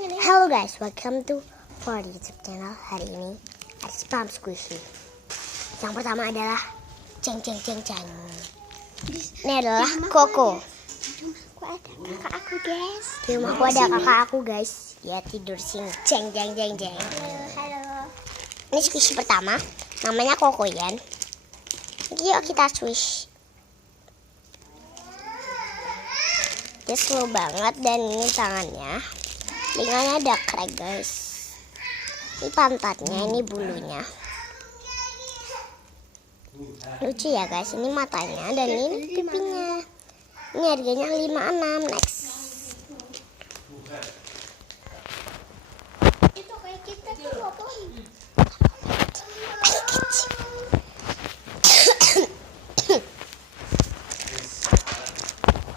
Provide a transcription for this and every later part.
Hello guys, welcome to for YouTube channel. Hari ini ada spam squishy. Yang pertama adalah ceng. Ini adalah Koko. Di rumahku ada kakak aku guys. Di rumahku ada kakak aku guys. Ya tidur sini. Ceng. Halo. Ini squishy pertama. Namanya Koko Yan. Yuk kita squish. Dia slow banget dan ini tangannya. Telinganya ada crack guys. Ini pantatnya, ini bulunya. Lucu ya guys, ini matanya dan ini pipinya. Ini harganya 56. Next. Itu kayak kita tuh apa?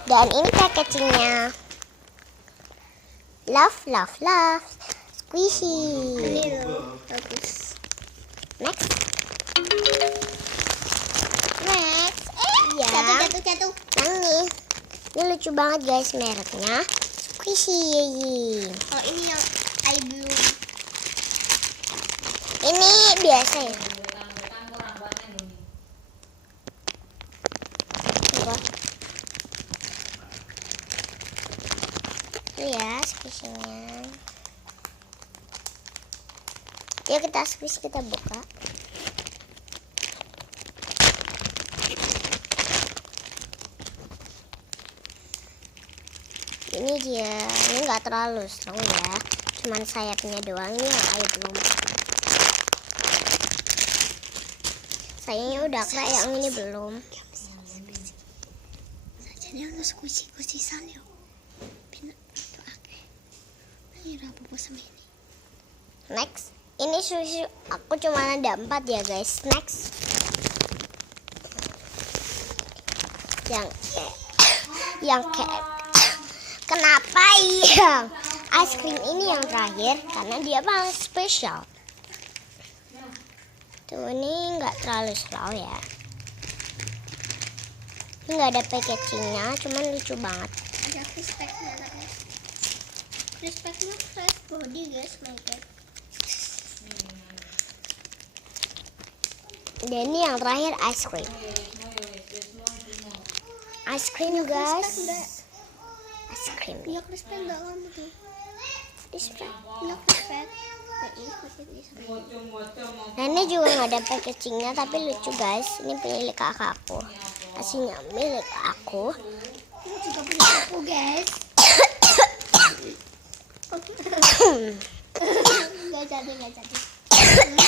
Dan ini packagingnya. Love squishy. Ini loh, bagus. Next. Ya. Jatuh. Ini lucu banget guys, mereknya squishy. Oh, ini yang I blue. Ini biasa ya. Ini ya squishy-nya. Yuk kita squish, kita buka. Ini dia, ini nggak terlalu strong ya, cuman sayapnya doang. Ini yang belum. Sayangnya udah crack, yang ini belum. Sajanya nggak squishy salyo. Ini apa sama ini? Next, ini susu aku cuma ada 4 ya guys. Next, yang kayak kenapa yang ice cream ini yang terakhir? Karena dia paling spesial. Tuh, ini nggak terlalu slow ya. Ini nggak ada packagingnya, cuman lucu banget. Ada crispy-nya anaknya. Crispy-nya fresh body guys, mereka. Dan ini yang terakhir ice cream. Ice cream guys. Ice cream. Iya crispy enggak kamu tuh. Crispy. Iya crispy. Nah ini juga nggak ada packagingnya tapi lucu guys. Ini milik kakakku. Aslinya milik aku. Ini juga punya aku guys. Nggak jadi.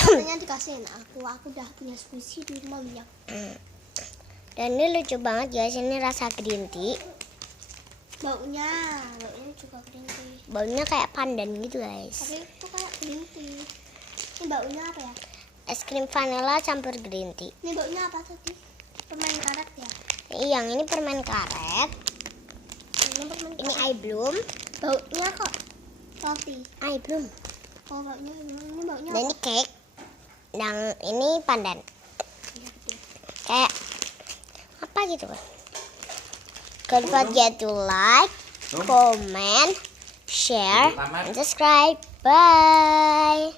Namanya dikasihin aku udah punya squishy di rumah banyak. Dan ini lucu banget guys. Ini rasa green tea. Baunya juga green tea. Baunya kayak pandan gitu guys. Tapi itu kayak green tea. Ini baunya apa ya? Es krim vanilla campur green tea. Ini baunya apa tadi? Permen karet ya? Yang ini permen karet. Ini I bloom. Baunya kok roti. I bloom. Oh baunya ini baunya. Dan ini cake. Dan ini pandan. Kayak apa gitu kan? Don't forget to like, comment, share, and subscribe. Bye.